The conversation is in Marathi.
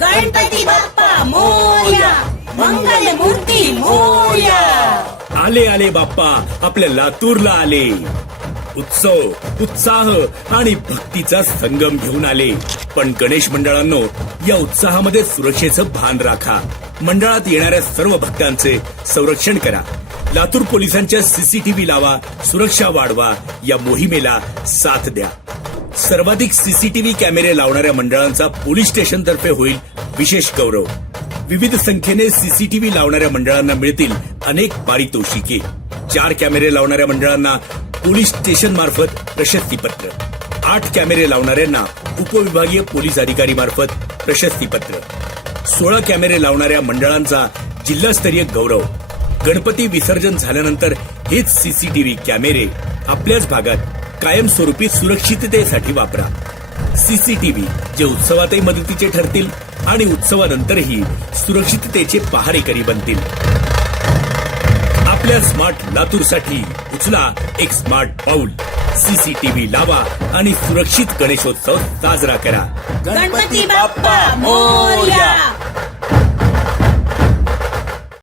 गणपती बाप्पा मोर्या मंगल मूर्ती मोर्या. आले आले बाप्पा आपल्या लातूरला आले. उत्सव उत्साह आणि भक्तीचा संगम घेऊन आले. पण गणेश मंडळांनो या उत्साहामध्ये सुरक्षेचं भान राखा. मंडळात येणाऱ्या सर्व भक्तांचे संरक्षण करा. लातूर पोलिसांच्या सीसीटीव्ही लावा सुरक्षा वाढवा या मोहिमेला साथ द्या. सर्वाधिक सीसीटीव्ही कॅमेरे लावणाऱ्या मंडळांचा पोलीस स्टेशन तर्फे होईल विशेष गौरव. विविध संख्येने सीसीटीव्ही लावणाऱ्या मंडळांना मिळतील अनेक पारितोषिके. चार कॅमेरे लावणाऱ्या मंडळांना पोलीस स्टेशन मार्फत प्रशस्तीपत्र आठ कॅमेरे लावणाऱ्यांना उपविभागीय पोलीस अधिकारी मार्फत प्रशस्तीपत्र सोळा कॅमेरे लावणाऱ्या मंडळांचा जिल्हास्तरीय गौरव. गणपती विसर्जन झाल्यानंतर हेच सीसीटीव्ही कॅमेरे आपल्याच भागात कायमस्वरूपी सुरक्षिततेसाठी वापरा. सीसीटीव्ही जे उत्सवातही मदतीचे ठरतील आणि उत्सवानंतरही सुरक्षिततेचे पहारेकरी बनतील. आपल्या स्मार्ट लातूरसाठी उचला एक स्मार्ट पाऊल. सीसीटीव्ही लावा आणि सुरक्षित गणेशोत्सव साजरा करा. गणपती बाप्पा मोर्या!